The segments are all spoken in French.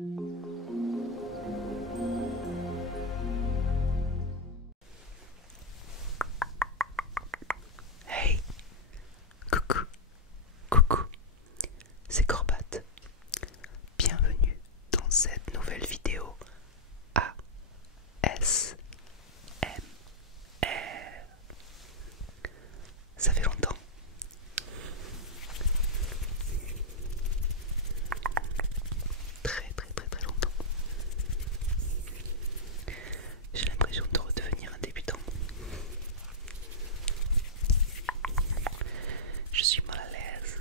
Hey, coucou, coucou, c'est Corbat. Bienvenue dans cette nouvelle vidéo ASMR. Ça fait longtemps. Très longtemps. J'ai l'impression de redevenir un débutant. Je suis mal à l'aise.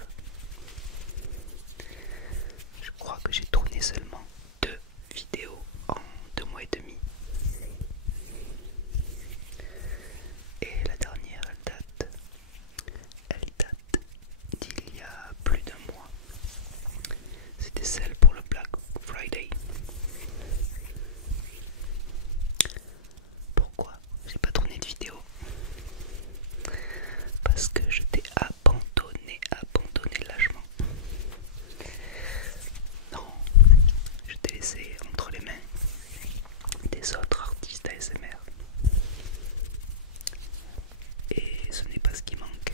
Je crois que j'ai tourné seulement 2 vidéos en 2 mois et demi. Et la dernière, elle date d'il y a plus d'1 mois. C'était celle pour le Black Friday. Pourquoi j'ai pas tourné de vidéo? Parce que je t'ai abandonné lâchement. Non, je t'ai laissé entre les mains des autres artistes ASMR. Et ce n'est pas ce qui manque,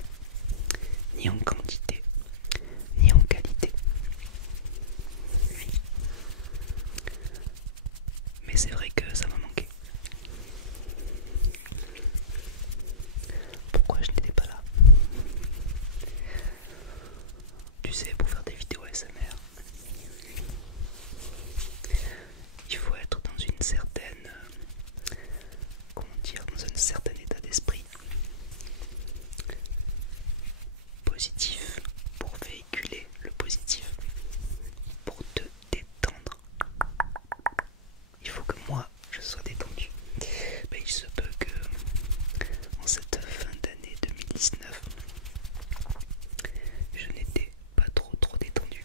ni en quantité, ni en qualité. Mais c'est vrai que ça m'a manqué. Pourquoi je n'étais pas là? Tu sais, pour faire des vidéos ASMR, il faut être dans une certaine, dans un certain état d'esprit positif pour véhiculer le positif, pour te détendre. Il faut que moi je sois détendu. Ben, il se peut que en cette fin d'année 2019, je n'étais pas trop détendu.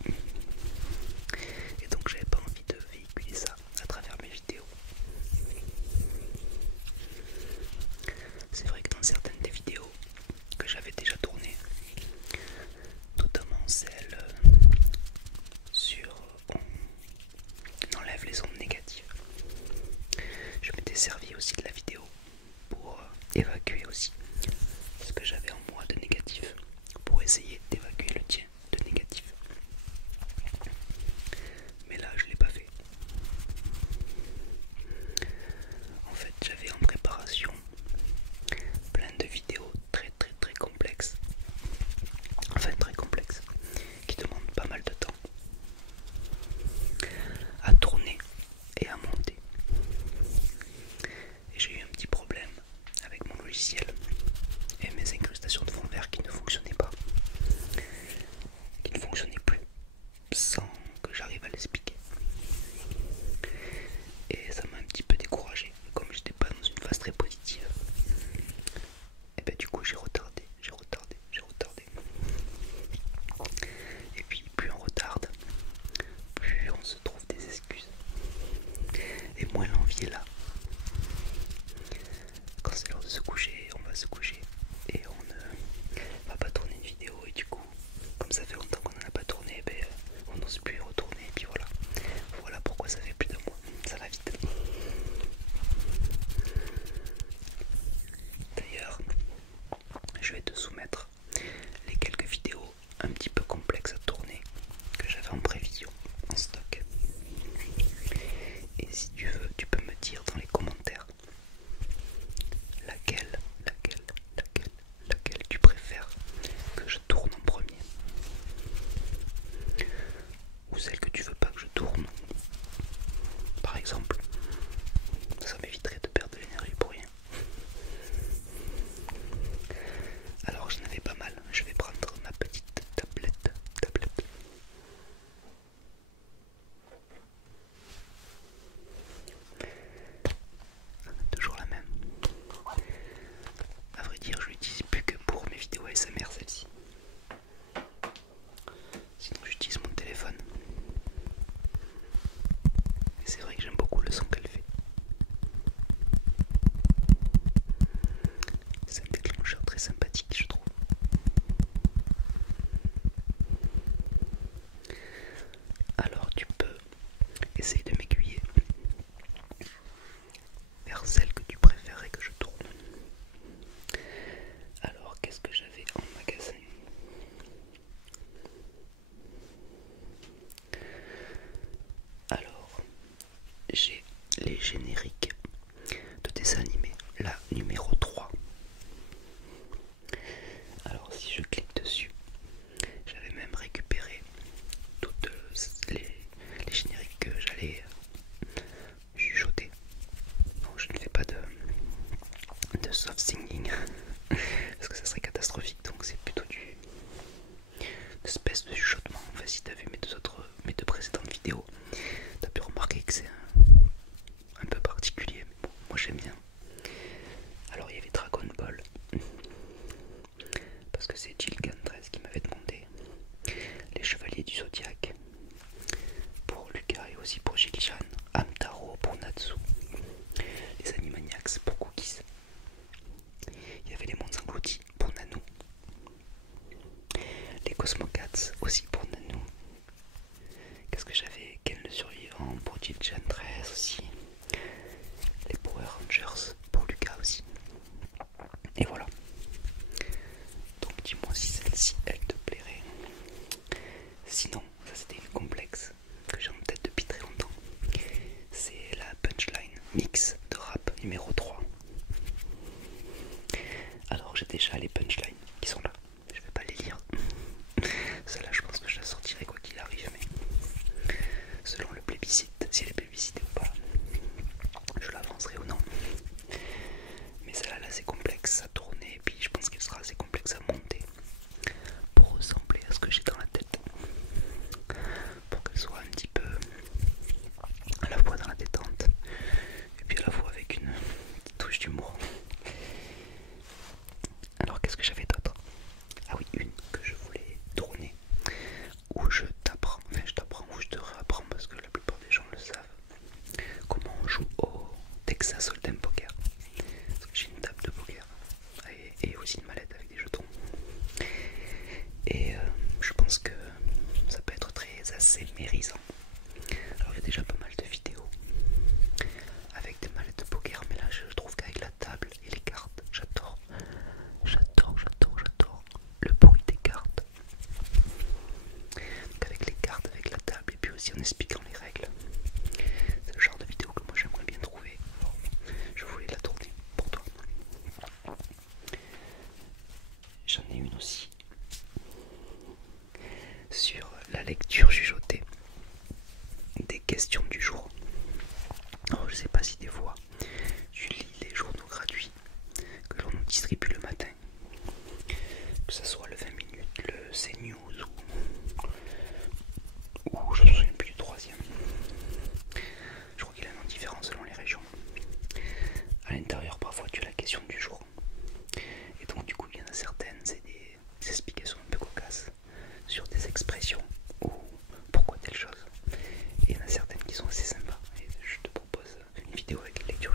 Et donc j'avais pas envie de véhiculer ça à travers mes vidéos. C'est vrai que dans certaines des vidéos que j'avais déjà tournées, notamment celle sur on enlève les ondes négatives, je m'étais servi aussi de la vidéo pour évacuer aussi ce que j'avais en moi de négatif, pour essayer d'évacuer le tien de négatif. Mais là je l'ai pas fait. En fait j'avais en préparation plein de vidéos très complexes, enfin très complexes, qui demandent pas mal de temps à tourner et à monter. Et j'ai eu un petit problème avec mon logiciel et mes incrustations de fond vert qui ne fonctionnaient pas, qui ne fonctionnaient plus sans que j'arrive à l'expliquer. Et ça m'a un petit peu découragé. Comme j'étais pas dans une phase très positive, et ben du coup j'ai retardé. Et puis plus on retarde, plus on se trouve des excuses. Et moins l'envie est là. Quand c'est l'heure de se coucher, on va se coucher. Et on ne va pas tourner une vidéo. Et du coup, comme ça fait longtemps qu'on n'en a pas tourné, ben, on n'ose plus y retourner. Et puis voilà. Voilà pourquoi ça fait plus d'1 mois. Ça va vite. D'ailleurs, je vais te soumettre les quelques vidéos un petit peu complexes à tourner que j'avais en prévision, en stock. Et si tu veux, tu peux me dire dans les commentaires laquelle tu préfères que je tourne en premier, ou celle que tu veux pas que je tourne. Par exemple, ça m'éviterait de perdre de l'énergie pour rien. Alors j'en avais pas mal. Je vais prendre ma petite tablette. Toujours la même. À vrai dire, je l'utilise plus que pour mes vidéos ASMR, celle-ci. Sinon j'utilise mon téléphone. Et c'est vrai que j'aime beaucoup le son qu'elle fait. C'est un déclencheur très sympathique, je trouve. Alors tu peux essaye de m'aiguiller vers celle que tu préférerais que je tourne. Alors, qu'est-ce que j'avais en magasin? Alors, j'ai les génériques de dessins animés, la numéro 3. Alors, si je clique dessus, j'avais même récupéré toutes les génériques que j'allais chuchoter. Non, je ne fais pas de soft singing parce que ça serait catastrophique, donc c'est plutôt une espèce de chuchotement. Enfin, si tu as vu mes deux précédentes vidéos, tu as pu remarquer que c'est un peu particulier, mais bon, moi j'aime bien. Alors il y avait Dragon Ball, parce que c'est Jilgan 13 qui m'avait demandé. Les Chevaliers du Zodiaque pour Lucas et aussi pour Gilchan. Hamtaro pour Natsu. Les Animaniacs pour Cookies. Il y avait les Mondes Engloutis pour Nanou. Les Cosmocats aussi pour Nanou. Qu'est-ce que j'avais? Ken le Survivant pour Jilchan 13 aussi. Les Power Rangers pour Lucas aussi. Et voilà. Donc dis-moi si celle-ci elle te plairait. Sinon, ça c'était une complexe que j'ai en tête depuis très longtemps. C'est la Punchline Mix de rap numéro 3. Alors j'ai déjà les punchlines qui sont là. Je vais pas les lire. Celle-là je pense que je la sortirai quoi qu'il arrive, mais selon le plébiscite, si elle est plébiscitée ou pas, je l'avancerai ou non. Mais celle-là là, c'est complexe à tourner et puis je pense qu'elle sera assez complexe à monter pour ressembler à ce que j'ai dans la tête, pour qu'elle soit un petit peu à la fois dans la détente et puis à la fois avec une petite touche d'humour. Alors qu'est-ce que j'avais d'autre? Ah oui, une que je voulais tourner où je t'apprends, où je te réapprends parce que la plupart des gens le savent, comment on joue au Texas Hold'em Poker. Parce que j'ai une table de poker et aussi une mallette avec des jetons. Et je pense que ça peut être très assez mérisant. Alors il y a déjà pas mal de vidéos avec des mallettes de poker, mais là je trouve qu'avec la table et les cartes, j'adore le bruit des cartes. Donc avec les cartes, avec la table et puis aussi en expliquant les règles, c'est le genre de vidéo que moi j'aimerais bien trouver. Alors, je voulais la tourner pour toi. J'en ai une aussi sur la lecture chuchotée des questions du jour. Alors je sais pas si des fois tu lis les journaux gratuits que l'on nous distribue le matin, que ce soit le 20 minutes, le CNews ou je ne me souviens plus du troisième. Je crois qu'il y a un nom différent selon les régions. À l'intérieur parfois tu as la question du jour. Et donc du coup il y en a certaines, c'est des explications un peu cocasses sur des expressions ou pourquoi telle chose. Et il y en a certaines qui sont assez sympas. Et je te propose une vidéo avec lecture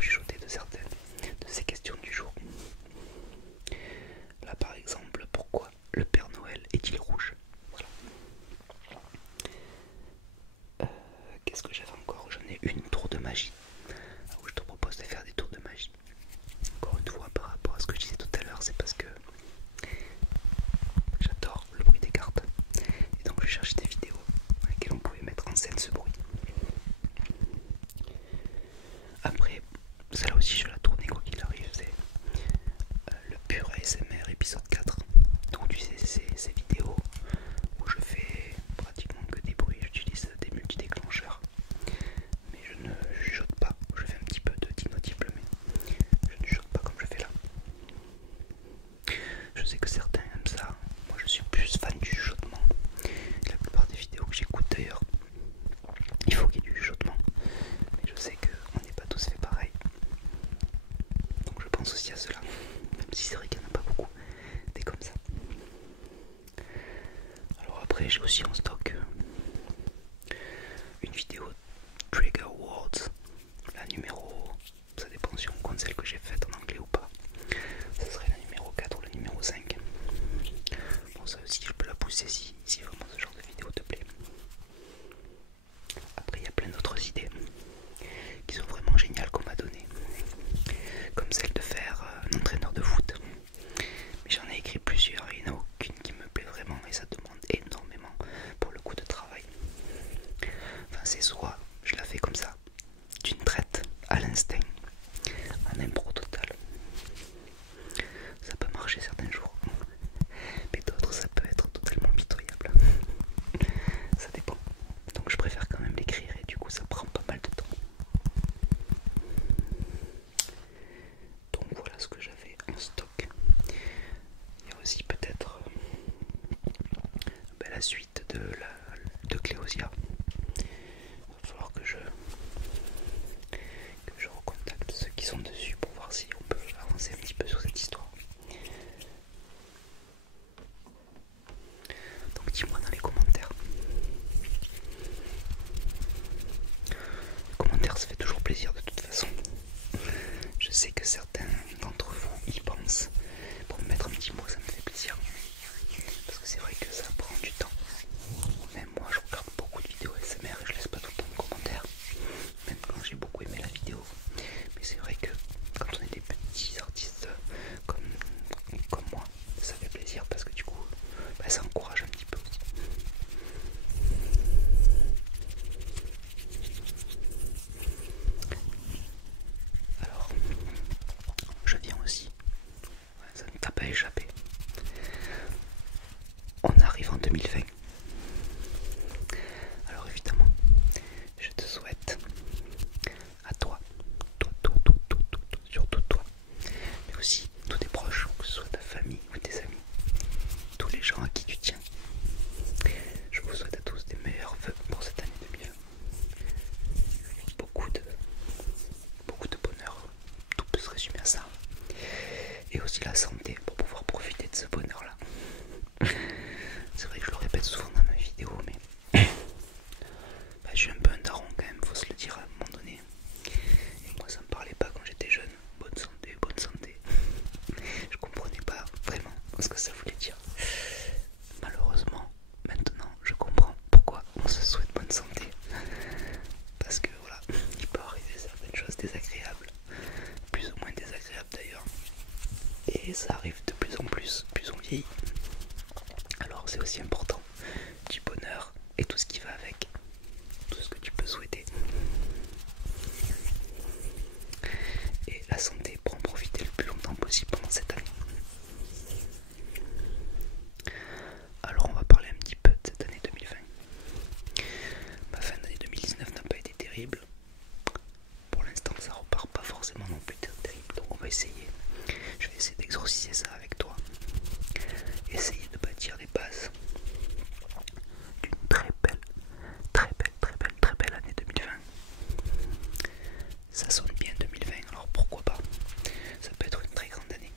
qui sont dessus pour voir si on peut avancer un petit peu sur cette histoire. Donc dis-moi dans les commentaires. Les commentaires, ça fait toujours plaisir de toute façon. Je sais que certains d'entre vous y pensent. Pour me mettre un petit mot, ça me fait plaisir. Parce que c'est vrai que ça prend du temps. Même moi, je regarde beaucoup de vidéos ASMR et je laisse pas tout le temps de commentaires. Même quand j'ai beaucoup aimé la vidéo. Mais c'est vrai que quand on est des petits artistes comme moi, ça fait plaisir parce que du coup, ça encourage un petit peu aussi. Alors, je viens aussi. Ça ne t'a pas échappé. On arrive en 2020. Alors évidemment, je te souhaite à toi, surtout toi, mais aussi tous tes proches, que ce soit ta famille ou tes amis, tous les gens à qui tu tiens. Je vous souhaite à tous des meilleurs vœux pour cette année 2020. Beaucoup de bonheur, tout peut se résumer à ça. Et aussi la santé pour pouvoir profiter de ce bonheur-là. C'est vrai que je le répète souvent dans mes vidéos, mais je suis un peu un daron quand même, faut se le dire à un moment donné. Et moi ça me parlait pas quand j'étais jeune. Bonne santé, bonne santé. Je comprenais pas vraiment ce que ça voulait dire. Malheureusement, maintenant je comprends pourquoi on se souhaite bonne santé. Parce que voilà, il peut arriver certaines choses désagréables, plus ou moins désagréables d'ailleurs. Et ça arrive de plus en plus on vieillit. Alors c'est aussi important du bonheur et tout ce qui va avec, tout ce que tu peux souhaiter. Et la santé pour en profiter le plus longtemps possible pendant cette année. Alors on va parler un petit peu de cette année 2020. Ma fin d'année 2019 n'a pas été terrible. Pour l'instant ça repart pas forcément non plus terrible, donc on va essayer. Je vais essayer d'exorciser ça avec toi. Essayer de bâtir les bases d'une très belle année 2020. Ça sonne bien 2020, alors pourquoi pas. Ça peut être une très grande année.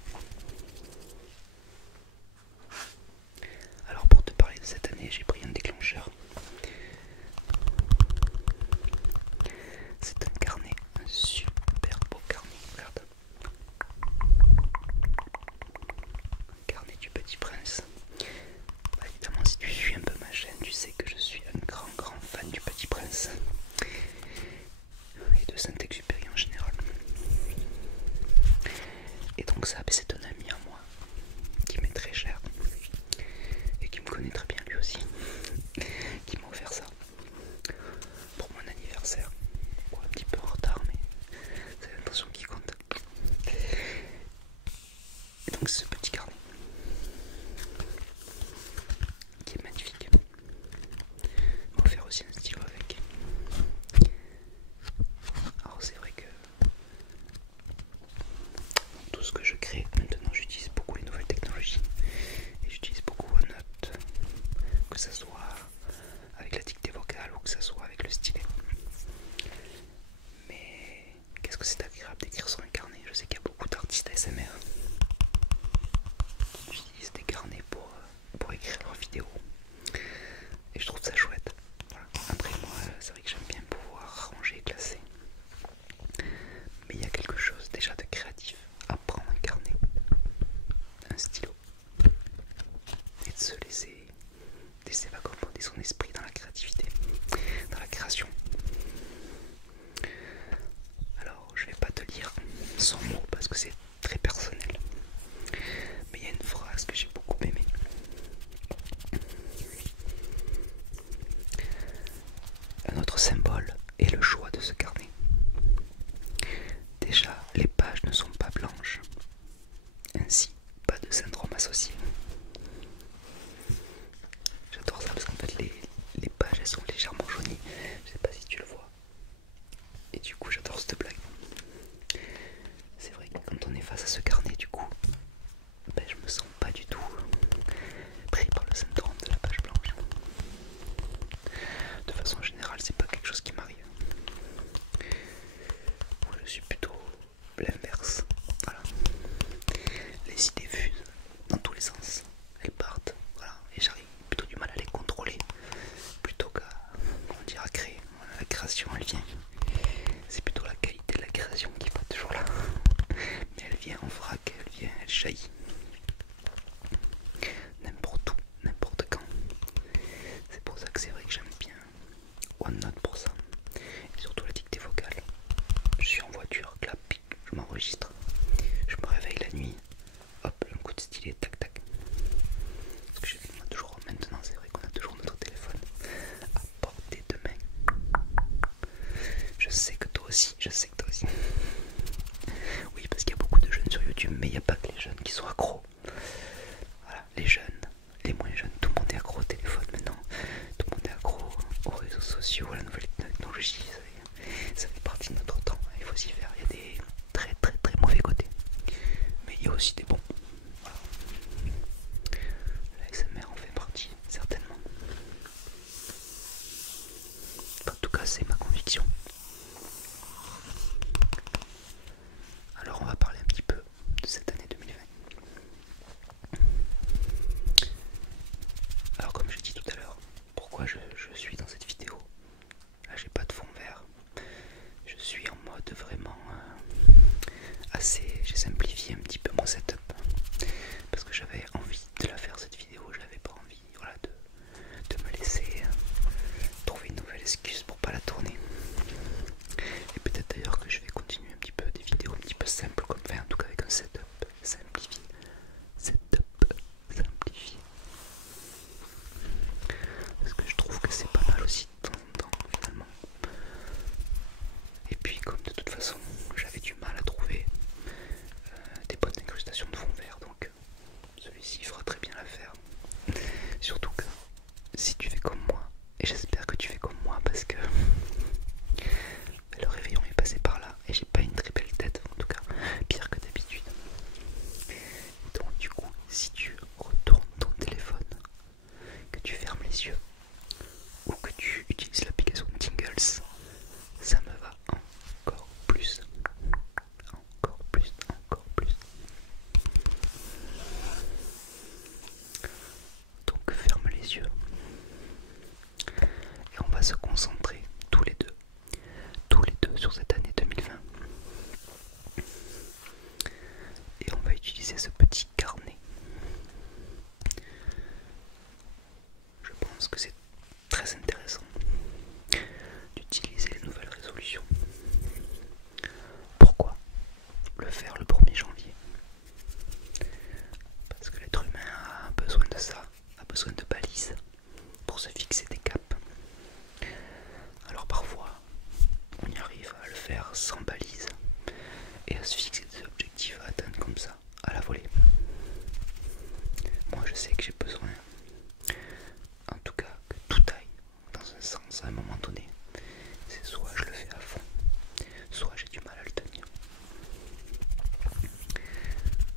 Alors pour te parler de cette année, j'ai pris un déclencheur. C'est un carnet, un super beau carnet, regarde. Un carnet du Petit Prince. Évidemment, si tu suis un peu ma chaîne, tu sais que je suis un grand fan du Petit Prince et de Saint-Exupéry en général. Et donc ça, c'est un ami à moi qui m'est très cher et qui me connaît très bien lui aussi, qui m'a offert ça pour mon anniversaire. Bon, un petit peu en retard, mais c'est l'intention qui compte. Et donc ce petit carnet qui est magnifique. On va faire aussi un stylo avec. Alors c'est vrai que dans tout ce que je crée maintenant, j'utilise beaucoup les nouvelles technologies et j'utilise beaucoup OneNote, que ce soit avec la dictée vocale ou que ce soit avec le stylet. Mais qu'est-ce que c'est agréable d'écrire sur un carnet. Je sais qu'il y a beaucoup d'artistes ASMR qui utilisent des carnets pour écrire leurs vidéos et je trouve ça chouette. Voilà. Après moi, c'est vrai que j'aime bien pouvoir ranger et classer, mais il y a quelque chose déjà de créatif à prendre un carnet, un stylo et de se laisser vagabonder son esprit dans la créativité, dans la création. Alors je vais pas te lire 100 mots parce que c'est très personnel, mais il y a une phrase que j'ai beaucoup aimée. Un autre symbole est le choix de ce carnet. Déjà, les pages ne sont pas blanches, ainsi pas de syndrome associé. J'adore ça parce qu'en fait les pages elles sont légèrement jaunies, je sais pas si tu le vois. Et du coup j'adore cette blague. C'est vrai que quand on est face à ce carnet, du coup, je me sens pas du tout pris par le syndrome de la page blanche. De façon générale, c'est pas quelque chose qui m'arrive. Je suis plutôt jaillit. N'importe où, n'importe quand. C'est pour ça que c'est vrai que j'aime bien OneNote pour ça. Et surtout la dictée vocale. Je suis en voiture, clap, pic, je m'enregistre. Je me réveille la nuit. Hop, un coup de stylet, tac tac. Parce que on a toujours, maintenant c'est vrai qu'on a toujours notre téléphone à portée de main. Je sais que toi aussi, je sais que toi aussi. Oui, parce qu'il y a beaucoup de jeunes sur YouTube, mais il n'y a pas que les jeunes qui sont accros. Voilà, les jeunes, les moins jeunes, tout le monde est accro au téléphone maintenant. Tout le monde est accro aux réseaux sociaux, à la nouvelle technologie. Ça fait partie de notre temps, il faut s'y faire. Il y a des très très très mauvais côtés, mais il y a aussi des bons. Voilà. L'ASMR en fait partie, certainement. En tout cas, c'est ma conviction. Alors on va parler un petit peu de cette année 2020. Alors comme je dit tout à l'heure, pourquoi je suis dans cette vidéo? Là j'ai pas de fond vert. Je suis en mode vraiment assez... J'ai simplifié un petit peu mon setup. Parce que j'avais envie de la faire cette vidéo. J'avais pas envie voilà, de me laisser trouver une nouvelle excuse pour pas la tourner. Et peut-être d'ailleurs que je vais continuer un petit peu des vidéos un petit peu simples comme faire, en tout cas avec un setup simplifié. Setup simplifié. Parce que je trouve que c'est pas mal aussi de temps en temps finalement. Et puis comme de toute façon j'avais du mal à trouver des bonnes incrustations de fond vert, donc celui-ci fera très bien l'affaire. Surtout que si tu fais comme moi, et j'espère que tu fais comme moi parce que le réveillon est passé par là et j'ai pas une très belle tête, en tout cas pire que d'habitude. Donc du coup, si tu retournes ton téléphone, que tu fermes les yeux ou que tu utilises l'application Tingles, ça me va encore plus. Encore plus, encore plus. Donc ferme les yeux et on va se concentrer tous les deux sur cette année 2020. Et on va utiliser ce petit carnet. Je pense que c'est très intéressant d'utiliser les nouvelles résolutions. Pourquoi le faire le 1er janvier? Parce que l'être humain a besoin de ça, a besoin de balises pour se fixer des caps. Alors parfois, on y arrive à le faire sans balise et à se fixer des objectifs à atteindre comme ça, à la volée. Moi je sais que j'ai besoin, en tout cas, que tout aille dans un sens à un moment donné. C'est soit je le fais à fond, soit j'ai du mal à le tenir.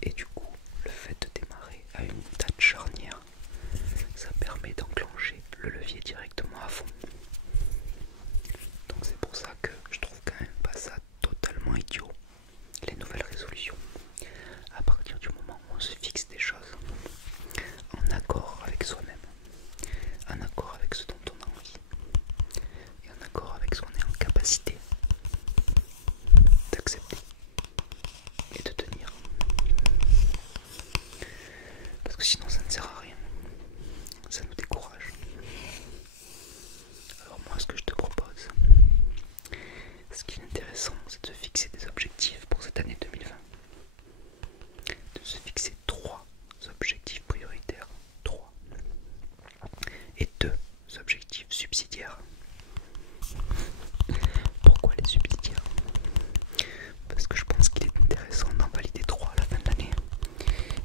Et du coup, le fait de démarrer à une date charnière, ça permet d'enclencher le levier directement à fond. Donc c'est pour ça que je trouve quand même pas ça totalement idiot, les nouvelles résolutions. À partir du moment où on se fixe des choses en accord avec soi-même, en accord avec ce dont on a envie, et en accord avec ce qu'on est en capacité d'accepter et de tenir. Parce que sinon ça ne sert à rien, ça nous décourage. Alors moi ce que je te propose, ce qui est intéressant, c'est de se fixer des objectifs pour cette année 2020. De se fixer 3 objectifs prioritaires, 3, et 2 objectifs subsidiaires. Pourquoi les subsidiaires? Parce que je pense qu'il est intéressant d'en valider 3 à la fin de l'année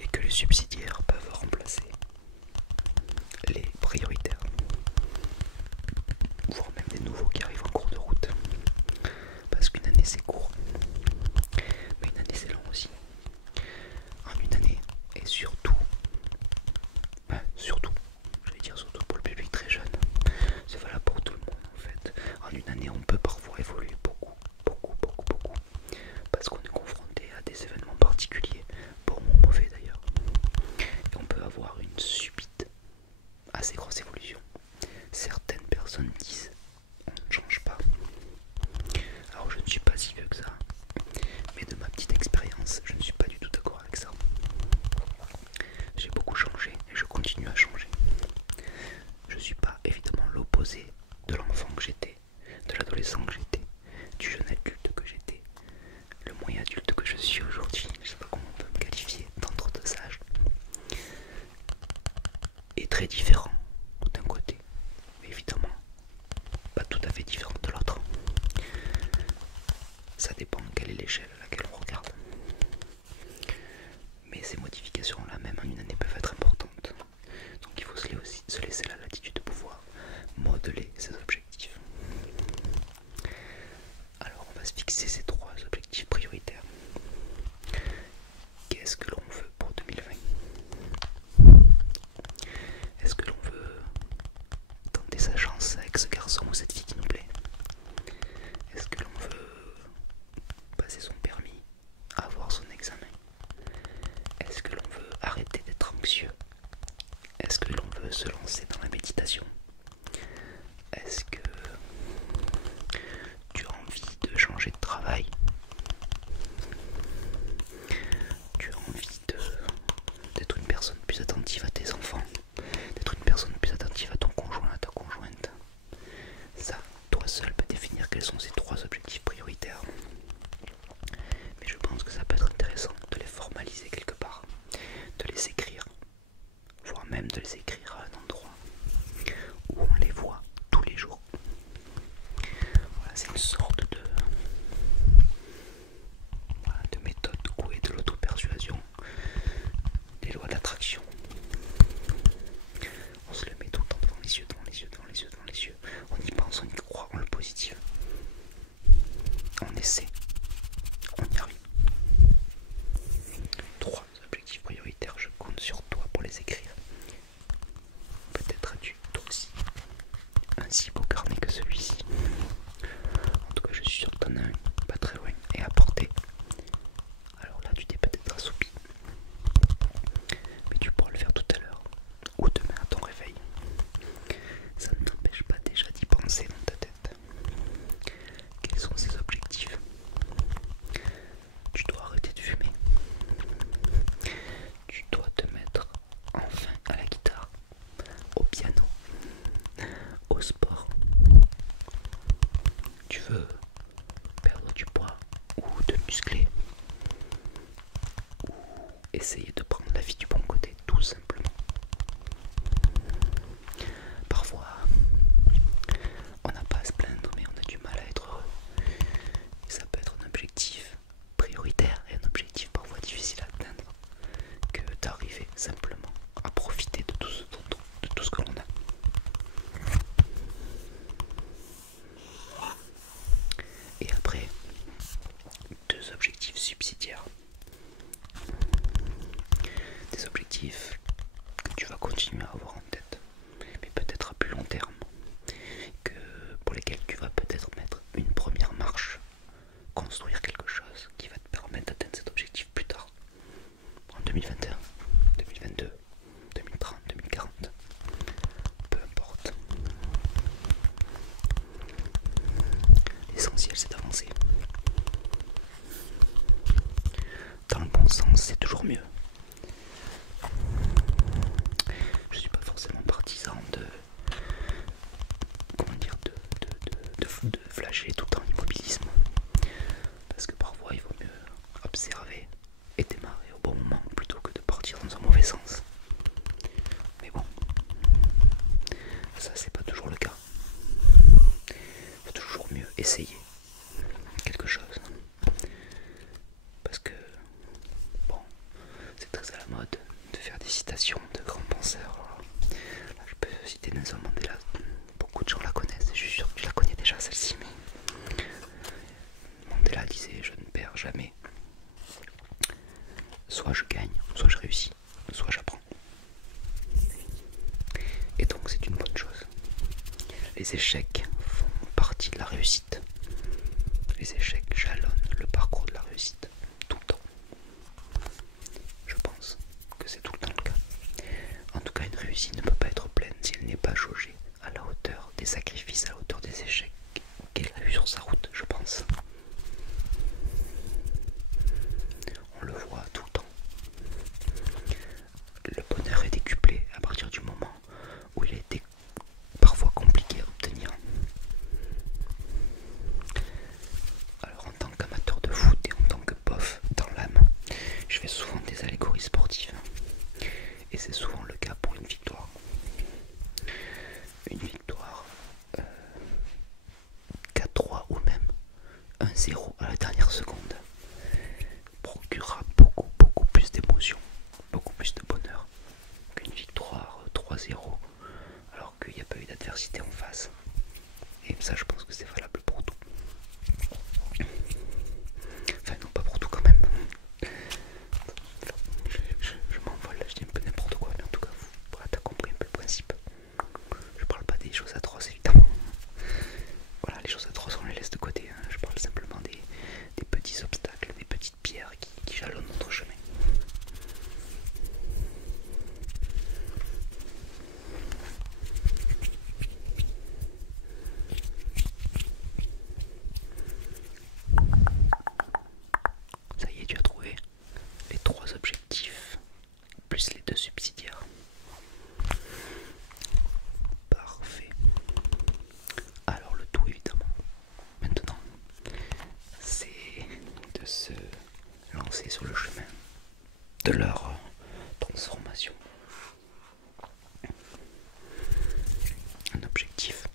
et que les subsidiaires peuvent remplacer les prioritaires, voire même des nouveaux qui arrivent en cours de route. Parce qu'une année c'est court Ça dépend quelle est l'échelle à laquelle on regarde. Mais ces modifications-là, même en une année, peuvent être importantes. Donc il faut se laisser la latitude de pouvoir modeler ses objectifs. Alors on va se fixer ces 3 objectifs prioritaires. Qu'est-ce que l'on veut pour 2020? Est-ce que l'on veut tenter sa chance avec ce garçon ou cette fille qui nous plaît? Est-ce que l'on veut passer son permis, avoir son examen? Est-ce que l'on veut arrêter d'être anxieux? Est-ce que l'on veut se lancer dans la méditation? Est-ce que tu as envie de changer de travail? Tu as envie d'être une personne plus attentive à tes enfants? D'être une personne plus attentive à ton conjoint, à ta conjointe? Ça, toi seul peux définir quels sont ces 3 objectifs prioritaires. Mais je pense que ça peut être intéressant de les formaliser quelque part, de les écrire, voire même de les écrire à un endroit où on les voit tous les jours. Voilà, c'est une sorte de méthode couée de l'auto-persuasion, des lois de l'attraction. On se le met tout le temps devant les yeux, devant les yeux, devant les yeux, devant les yeux. On y pense, on y croit, on le positive. On essaie, on y arrive. 3 objectifs prioritaires, je compte sur toi pour les écrire. Peut-être as-tu toi aussi un si beau carnet que celui-ci. En tout cas, je suis sûr que t'en as un pas très loin et à portée. Alors là, tu t'es peut-être assoupi, mais tu pourras le faire tout à l'heure ou demain à ton réveil. Ça ne t'empêche pas déjà d'y penser dans ta tête. Quels sont ces objectifs? Tu dois arrêter de fumer. Tu dois te mettre enfin à la guitare, au piano, au sport. Tu veux perdre du poids ou te muscler, ou essayer de prendre la vie du bon côté, tout simplement. Parfois, on n'a pas à se plaindre, mais on a du mal à être heureux. Et ça peut être un objectif prioritaire et un objectif parfois difficile à atteindre, que d'arriver simplement à profiter de tout ce que l'on a. Et après, 2 objectifs subsidiaires. Des objectifs que tu vas continuer à avoir en tête, mais peut-être à plus long terme, pour lesquels tu vas peut-être mettre une première marche, construire quelque chose qui va te permettre d'atteindre cet objectif plus tard, en 2021, 2022, 2030, 2040, peu importe. L'essentiel, c'est d'avancer. Dans le bon sens, c'est toujours mieux. Je suis pas forcément partisan de flasher tout le temps l'immobilisme, parce que parfois il vaut mieux observer et démarrer au bon moment plutôt que de partir dans un mauvais sens. Mais bon, ça c'est pas toujours le cas. Il faut toujours mieux essayer quelque chose, parce que bon, c'est très à la mode de faire des citations de grands penseurs. Là, je peux citer Nelson Mandela, beaucoup de gens la connaissent, et je suis sûr que tu la connais déjà celle-ci, mais Mandela disait: je ne perds jamais. Soit je gagne, soit je réussis, soit j'apprends. Et donc c'est une bonne chose. Les échecs font partie de la réussite. Les échecs jalonnent le parcours de la réussite, tout le temps. Je pense que c'est tout le temps le cas. En tout cas, une réussite ne peut pas être pleine si elle n'est pas jaugée à la hauteur des sacrifices, à la hauteur des échecs qu'elle a eu sur sa route, je pense. On le voit tout le temps. Le bonheur est décuplé à partir du moment où il a été parfois compliqué à obtenir. Alors en tant qu'amateur de foot et en tant que bof dans l'âme, je fais souvent des allégories sportives. Et c'est souvent le cas pour une victoire. Une victoire 4-3 ou même 1-0 un 0 à la dernière seconde procurera beaucoup plus d'émotion, beaucoup plus de bonheur qu'une victoire 3-0 alors qu'il n'y a pas eu d'adversité en face. Et ça, je pense que c'est valable pour tout. Enfin, non, pas pour tout quand même. Je m'envole là, je dis un peu n'importe quoi, mais en tout cas, voilà, t'as compris un peu le principe. Je parle pas des choses atroces évidemment. Voilà, les choses atroces on les laisse de côté, hein. Je parle simplement des petits obstacles, des petites pierres qui jalonnent notre chemin. Ça y est, tu as trouvé les 3 objectifs, plus les 2 subsidiaires. Parfait. Alors le tout évidemment, maintenant, c'est de se lancer sur le chemin de leur transformation. Un objectif.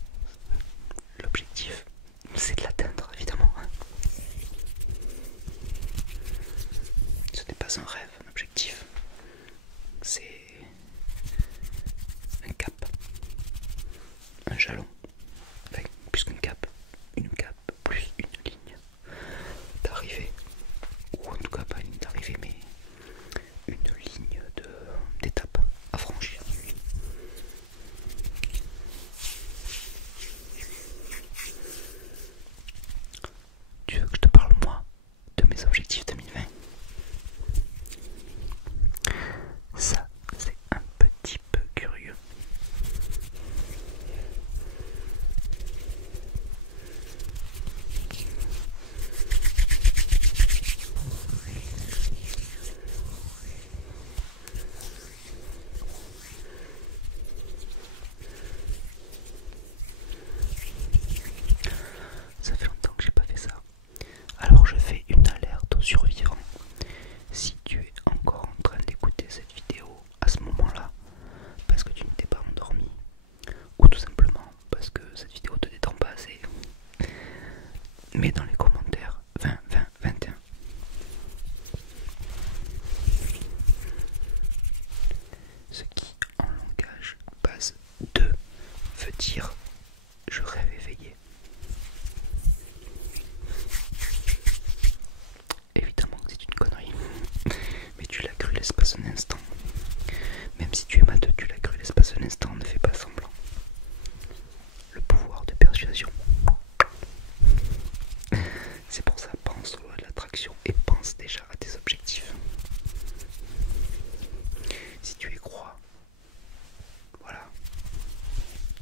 L'objectif, c'est de l'atteindre évidemment. Ce n'est pas un rêve, un objectif. C'est un cap, un jalon. Enfin, plus qu'une cape, une cape plus une ligne d'arrivée. Ou en tout cas pas une ligne d'arrivée, mais une ligne d'étape à franchir. Tu veux que je te parle moi de mes objectifs 2020? Ça, c'est un petit peu curieux. Ça fait longtemps que j'ai pas fait ça. Alors je fais une alerte aux survivants. Si tu es encore en train d'écouter cette vidéo à ce moment-là, parce que tu ne t'es pas endormi, ou tout simplement parce que cette vidéo te détend pas assez, mets dans les commentaires 20, 20, 21. Ce qui, en langage base 2, veut dire je rêve éveillé. Évidemment que c'est une connerie, mais tu l'as cru l'espace d'un instant. Même si tu es matheux, tu l'as cru l'espace d'un instant, ne fais pas semblant. Le pouvoir de persuasion. C'est pour ça, pense aux lois de l'attraction et pense déjà à tes objectifs. Si tu y crois, voilà,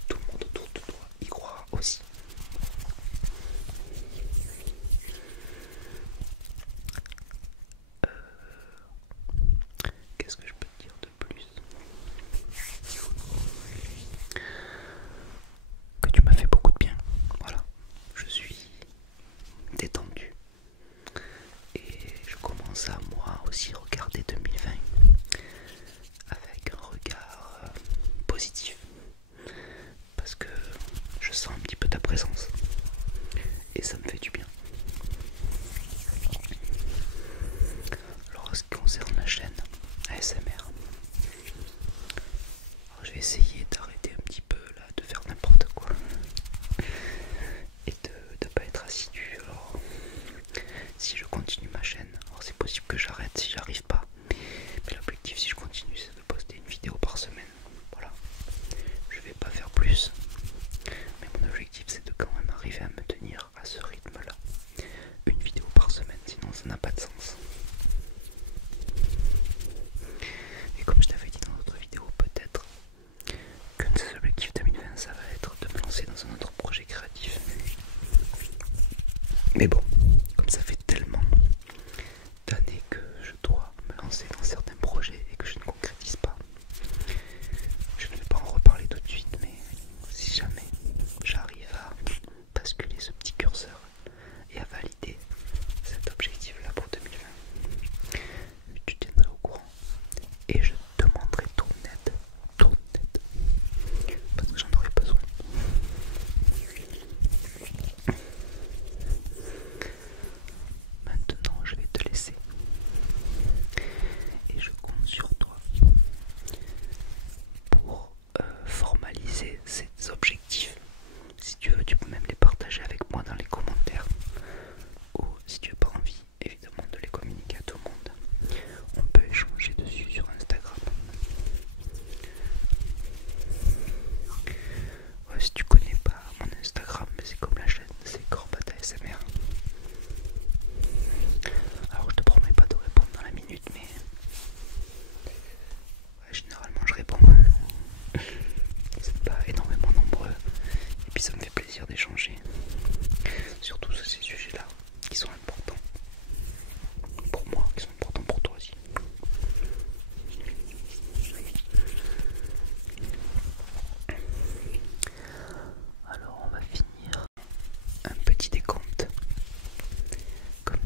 tout le monde autour de toi y croira aussi. Qu'est-ce que je peux te dire de plus? Que tu m'as fait beaucoup de bien. Voilà, je suis détendu et je commence à moi aussi regarder 2020 avec un regard positif parce que je sens un petit peu ta présence et ça me fait du bien. Alors en ce qui concerne la chaîne ASMR, alors je vais essayer d'arrêter un petit peu là de faire n'importe quoi et de pas être assidu. Alors si je continue ma chaîne, alors c'est possible que j'arrête si j'arrive pas, mais l'objectif si je continue c'est de poster une vidéo par semaine. Voilà, je vais pas faire plus, mais mon objectif c'est de quand même arriver à me tenir à ce rythme là, une vidéo par semaine, sinon ça n'a pas de sens.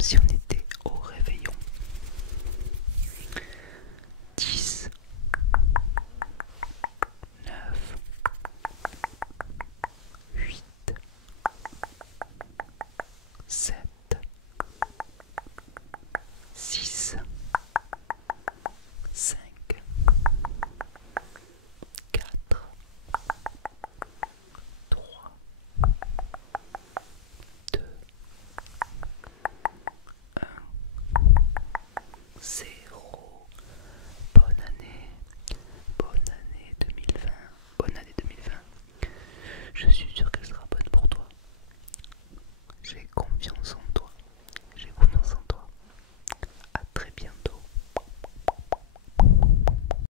si on était